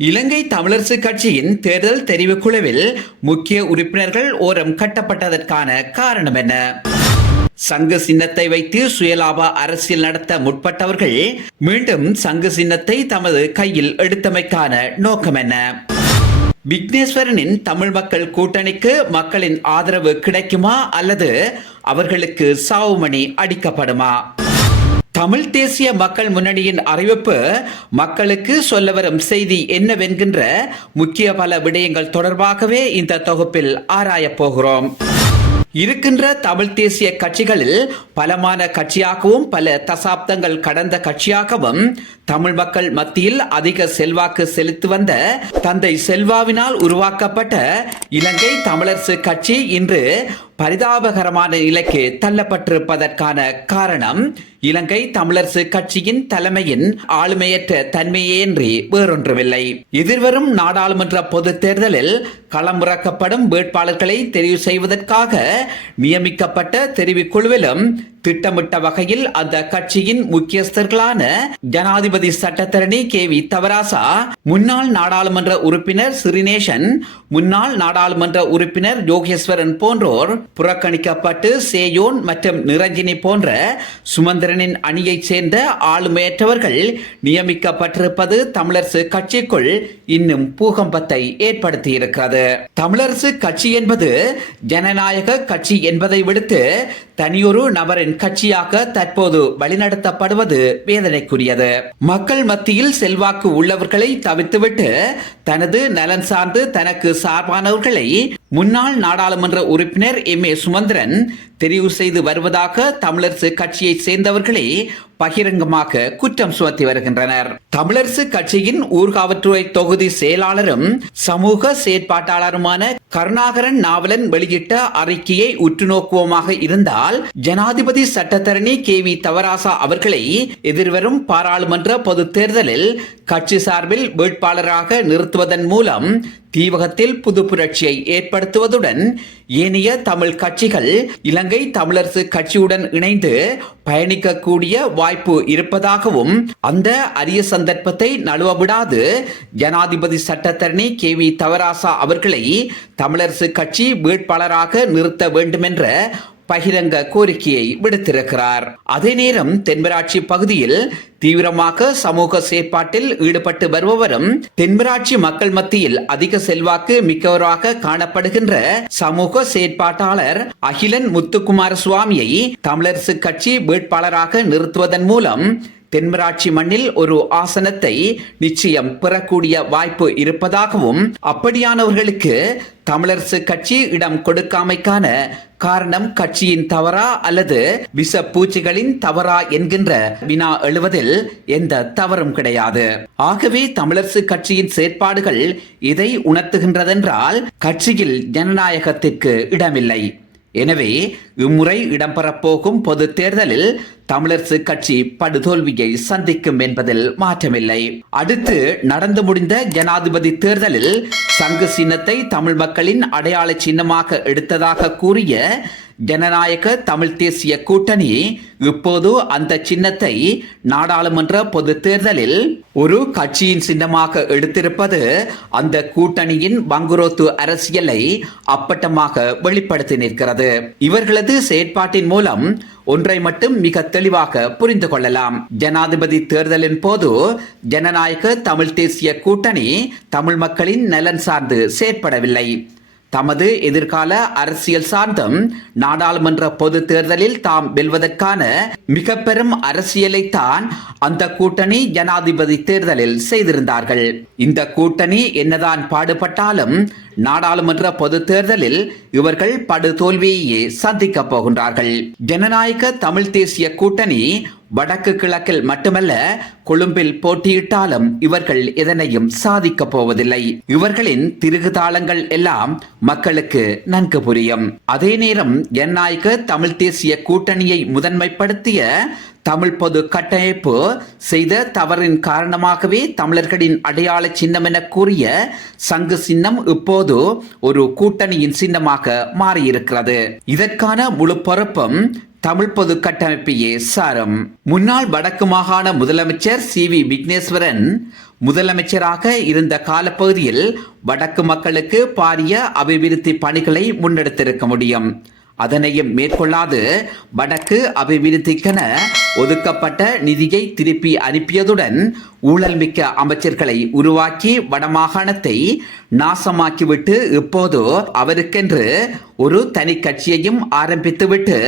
இலங்கை தமிழரசு கட்சியின் தேர்தல் தெரிவுக்குழுவில் முக்கிய உறுப்பினர்கள் ஓரம் கட்டப்பட்டதற்கான காரணம் என்ன? சங்கு சின்னத்தை வைத்து சுயலாப அரசியல் நடத்த முற்பட்டவர்கள் மீண்டும் சங்கு சின்னத்தை தமது கையில் எடுத்தமைக்கான நோக்கம் என்ன? விக்னேஸ்வரனின் தமிழ் மக்கள் கூட்டணிக்கு மக்களின் ஆதரவு கிடைக்குமா அல்லது அவர்களுக்கு சாவுமணி அடிக்கப்படுமா? தமிழ் தேசிய மக்கள் முன்னணியின் அறிவிப்பு மக்களுக்கு சொல்ல வரும் செய்தி என்னவென்கின்ற முக்கிய பல விடயங்கள் தொடர்பாகவே இந்த தொகுப்பில் ஆராயப் போகிறோம். இருக்கின்ற தமிழ் தேசிய கட்சிகளில் பலமான கட்சியாகவும் பல தசாப்தங்கள் கடந்த கட்சியாகவும் தமிழ் மக்கள் மத்தியில் அதிக செல்வாக்கு செலுத்தி வந்த தந்தை செல்வாவினால் உருவாக்கப்பட்ட இலங்கை தமிழரசு கட்சி இன்று பரிதாபகரமான நிலைக்கு தள்ளப்பட்டிருப்பதற்கான காரணம் இலங்கை தமிழரசு கட்சியின் தலைமையின் ஆளுமையற்ற தன்மையேன்றி வேறொன்றுமில்லை. எதிர்வரும் நாடாளுமன்ற பொது தேர்தலில் களமிறக்கப்படும் வேட்பாளர்களை தெரிவு செய்வதற்காக நியமிக்கப்பட்ட தெரிவுக்குழுவிலும் திட்டமிட்ட வகையில் அந்த கட்சியின் முக்கியஸ்தர்களான ஜனாதிபதி சட்டத்தரணி KV தவராசா, முன்னாள் நாடாளுமன்ற உறுப்பினர் சிறிநேசன், முன்னாள் நாடாளுமன்ற உறுப்பினர் யோகேஸ்வரன் போன்றோர் புறக்கணிக்கப்பட்டு சேயோன் மற்றும் நிரஞ்சினி போன்ற சுமந்திரனின் அணியைச் சேர்ந்த ஆளுமையற்றவர்கள் நியமிக்கப்பட்டிருப்பது தமிழரசு கட்சிக்குள் இன்னும் பூகம்பத்தை ஏற்படுத்தியிருக்கிறது. தமிழரசு கட்சி என்பது ஜனநாயக கட்சி என்பதை விடுத்து தனியொரு நபரின் கட்சியாக தற்போது வழிநடத்தப்படுவது வேதனைக்குரியது. மக்கள் மத்தியில் செல்வாக்கு உள்ளவர்களை தவிர்த்துவிட்டு தனது நலன் சார்ந்து தனக்கு சார்பானவர்களை முன்னாள் நாடாளுமன்ற உறுப்பினர் MA சுமந்திரன் தெரிவு செய்து வருவதாக தமிழரசு கட்சியை சேர்ந்தவர்களே பகிரங்கமாக குற்றம் சுமத்தி வருகின்றனர். தமிழரசு கட்சியின் ஊர்காவற்றுறை தொகுதி செயலாளரும் சமூக செயற்பாட்டாளருமான கருணாகரன் நாவலன் வெளியிட்ட அறிக்கையை உற்று நோக்குவோமாக இருந்தால், ஜனாதிபதி சட்டத்தரணி KV தவராசா அவர்களை எதிர்வரும் பாராளுமன்ற பொது தேர்தலில் கட்சி சார்பில் வேட்பாளராக நிறுத்துவதன் மூலம் தீவகத்தில் புது புரட்சியை ஏற்படுத்துவதுடன் ஏனைய தமிழ் கட்சிகள் இலங்கை தமிழரசு கட்சியுடன் இணைந்து பயணிக்கக்கூடிய வாய்ப்பு இருப்பதாகவும், அந்த அரிய சந்தர்ப்பத்தை நழுவ விடாது ஜனாதிபதி சட்டத்தரணி KV தவராசா அவர்களை தமிழரசு கட்சி வேட்பாளராக நிறுத்த வேண்டும் என்ற பகிரங்க கோரிக்கையை விடுத்திருக்கிறார். அதே நேரம் தென்மராட்சி பகுதியில் தீவிரமாக சமூக செயற்பாட்டில் ஈடுபட்டு வருபவரும் தென்மராட்சி மக்கள் மத்தியில் அதிக செல்வாக்கு மிக்கவராக காணப்படுகின்ற சமூக செயற்பாட்டாளர் அகிலன் முத்துக்குமார சுவாமியை தமிழரசு கட்சி வேட்பாளராக நிறுத்துவதன் மூலம் தென்மராட்சி மண்ணில் ஒரு ஆசனத்தை நிச்சயம் பெறக்கூடிய வாய்ப்பு இருப்பதாகவும், அப்படியானவர்களுக்கு தமிழரசு கட்சி இடம் கொடுக்காமைக்கான காரணம் கட்சியின் தவறா அல்லது விஷ பூச்சிகளின் தவறா என்கின்ற வினா எழுவதில் எந்த தவறும் கிடையாது. ஆகவே தமிழரசு கட்சியின் செயற்பாடுகள் இதை உணர்த்துகின்றதென்றால் கட்சியில் ஜனநாயகத்திற்கு இடமில்லை. எனவே இம்முறை இடம்பெறப்போகும் பொது தேர்தலில் தமிழரசு கட்சி படுதோல்வியை சந்திக்கும் என்பதில் மாற்றமில்லை. அடுத்து நடந்து முடிந்த ஜனாதிபதி தேர்தலில் சங்கு சின்னத்தை தமிழ் மக்களின் அடையாள சின்னமாக எடுத்ததாக கூறிய ஜனநாயக தமிழ் தேசிய கூட்டணி இப்போது அந்த சின்னத்தை நாடாளுமன்ற பொது தேர்தலில் ஒரு கட்சியின் சின்னமாக எடுத்திருப்பது அந்த கூட்டணியின் வங்குரோத்து அரசியலை அப்பட்டமாக வெளிப்படுத்தி நிற்கிறது. இவர்களது செயற்பாட்டின் மூலம் ஒன்றை மட்டும் மிக தெளிவாக புரிந்து கொள்ளலாம். ஜனாதிபதி தேர்தலின் போது ஜனநாயக தமிழ் தேசிய கூட்டணி தமிழ் மக்களின் நலன் சார்ந்து செயற்படவில்லை. தமது எதிர்கால அரசியல் சார்ந்தும் நாடாளுமன்ற பொது தேர்தலில் தாம் வெல்வதற்கான மிக பெரும் அரசியலைத்தான் அந்த கூட்டணி ஜனாதிபதி தேர்தலில் செய்திருந்தார்கள். இந்த கூட்டணி என்னதான் பாடுபட்டாலும் நாடாளுமன்ற பொது தேர்தலில் இவர்கள் படுதோல்வியையே சந்திக்க போகின்றார்கள். ஜனநாயக தமிழ் தேசிய கூட்டணி வடக்கு கிழக்கில் மட்டுமல்ல கொழும்பில் போட்டியிட்டாலும் இவர்கள் எதனையும் சாதிக்க போவதில்லை. இவர்களின் திருகுதாளங்கள் எல்லாம் மக்களுக்கு நன்கு புரியும். அதே நேரம் ஜனநாயக தமிழ் தேசிய கூட்டணியை முதன்மைப்படுத்திய தமிழ் பொது கட்டமைப்பு செய்த தவறின் காரணமாகவே தமிழர்களின் அடையாள சின்னம் என கூறிய சங்கு சின்னம் இப்போது ஒரு கூட்டணியின் சின்னமாக மாறியிருக்கிறது. இதற்கான முழு பொறுப்பும் தமிழ் பொது கட்டமைப்பையே சாரும். முன்னாள் வடக்கு மாகாண முதலமைச்சர் CV விக்னேஸ்வரன் முதலமைச்சராக இருந்த காலப்பகுதியில் வடக்கு மக்களுக்கு பாரிய அபிவிருத்தி பணிகளை முன்னெடுத்திருக்க முடியும். அதனையும் மேற்கொள்ளாது வடக்கு அபிவிருத்திக்கென ஒதுக்கப்பட்ட நிதியை திருப்பி அனுப்பியதுடன் ஊழல் மிக்க அமைச்சர்களை உருவாக்கி வடமாகாணத்தை நாசமாக்கிவிட்டு இப்போது அவருக்கென்று ஒரு தனி கட்சியையும் ஆரம்பித்துவிட்டு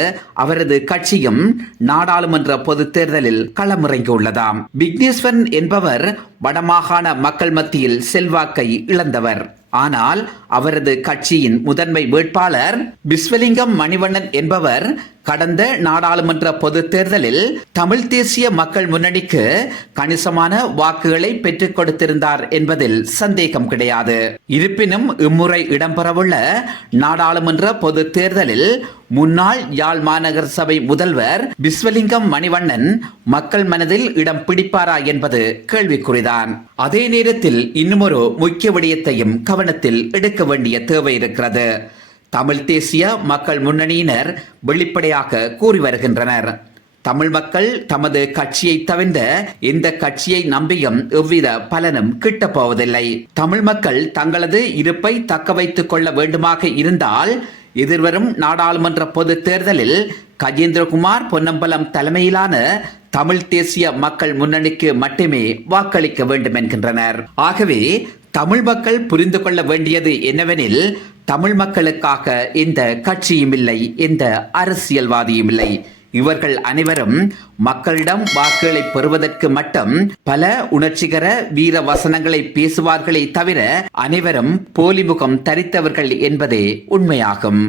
அவரது கட்சியும் நாடாளுமன்ற பொது தேர்தலில் களமிறங்கியுள்ளதாம். விக்னேஸ்வரன் என்பவர் வடமாகாண மக்கள் மத்தியில் செல்வாக்கை இழந்தவர். ஆனால் அவரது கட்சியின் முதன்மை வேட்பாளர் விஸ்வலிங்கம் மணிவண்ணன் என்பவர் கடந்த நாடாளுமன்ற பொது தேர்தலில் தமிழ் தேசிய மக்கள் முன்னணிக்கு கணிசமான வாக்குகளை பெற்றுக் கொடுத்திருந்தார் என்பதில் சந்தேகம் கிடையாது. இருப்பினும் இம்முறை இடம்பெறவுள்ள நாடாளுமன்ற பொது தேர்தலில் முன்னாள் யாழ் மாநகர சபை முதல்வர் விஸ்வலிங்கம் மணிவண்ணன் மக்கள் மனதில் இடம் பிடிப்பாரா என்பது கேள்விக்குறிதான். அதே நேரத்தில் இன்னுமொரு முக்கிய விடயத்தையும் கவனத்தில் எடுக்க வேண்டிய தேவை இருக்கிறது. தமிழ் தேசிய மக்கள் முன்னணியினர் வெளிப்படையாக கூறி வருகின்றனர், தமிழ் மக்கள் தமது கட்சியை தவிர்ந்த எந்த கட்சியை நம்பியும் எவ்வித பலனும் கிட்டப் போவதில்லை. தமிழ் மக்கள் தங்களது இருப்பை தக்க வைத்துக் கொள்ள வேண்டுமாக இருந்தால் எதிர்வரும் நாடாளுமன்ற பொது தேர்தலில் கஜேந்திரகுமார் பொன்னம்பலம் தலைமையிலான தமிழ் தேசிய மக்கள் முன்னணிக்கு மட்டுமே வாக்களிக்க வேண்டும் என்கின்றனர். ஆகவே தமிழ் மக்கள் புரிந்து கொள்ள வேண்டியது என்னவெனில், தமிழ் மக்களுக்காக எந்த கட்சியும் இல்லை, எந்த அரசியல்வாதியும் இல்லை. இவர்கள் அனைவரும் மக்களிடம் வாக்குகளை பெறுவதற்கு மட்டும் பல உணர்ச்சிகர வீர வசனங்களை பேசுவார்களே தவிர அனைவரும் போலிமுகம் தரித்தவர்கள் என்பதே உண்மையாகும்.